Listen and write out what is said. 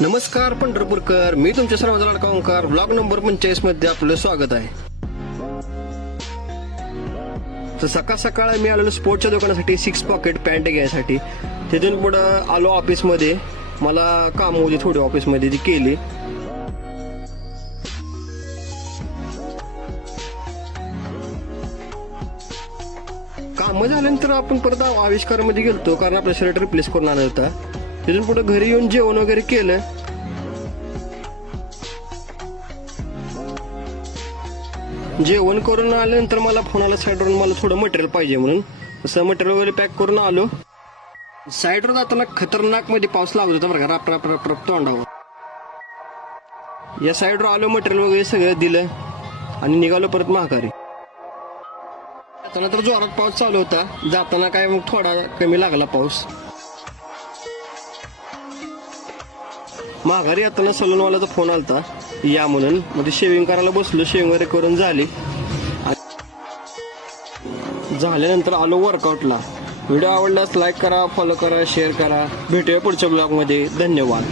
नमस्कार पंढरपूरकर, मी तुमच्या सर्वांचा लाडका ओंकार. ब्लॉग नंबर 45 मध्ये आपलं स्वागत आहे. तर सकाळ सकाळ मी आलेलो स्पोर्टच्या दुकानासाठी 6 पॉकेट पॅन्ट घ्यायसाठी. तिथून पुढं आलो ऑफिसमध्ये. मला काम होती थोडी ऑफिसमध्ये, ती केली. काम झाल्यानंतर आपण परत आविष्कारामध्ये गेलतो, कारण आपला शर्ट रिप्लेस करून आणला होता. तिथून पुढे घरी येऊन जेवण वगैरे केलं. जेवण करून आल्यानंतर मला फोन आला साईडवरून, मला थोडं मटेरियल पाहिजे म्हणून. तसं मटेरियल वगैरे पॅक करून आलो. साईडवर जाताना खतरनाक मध्ये पाऊस लागत होता बरं का, राप तोंडावर. या साईडवर आलो, मटेरियल वगैरे सगळं दिलं आणि निघालो परत माघारी. जाताना तर जोरात पाऊस चालू होता, जाताना काय मग थोडा कमी लागला पाऊस. माघारी येताना सलूनवाल्याचा फोन आलता या म्हणून. मग ते शेविंग करायला बसलो, शेविंग वगैरे करून झाल्यानंतर आलो वर्कआउटला. व्हिडिओ आवडल्यास लाईक करा, फॉलो करा, शेअर करा. भेटूया पुढच्या ब्लॉगमध्ये. धन्यवाद.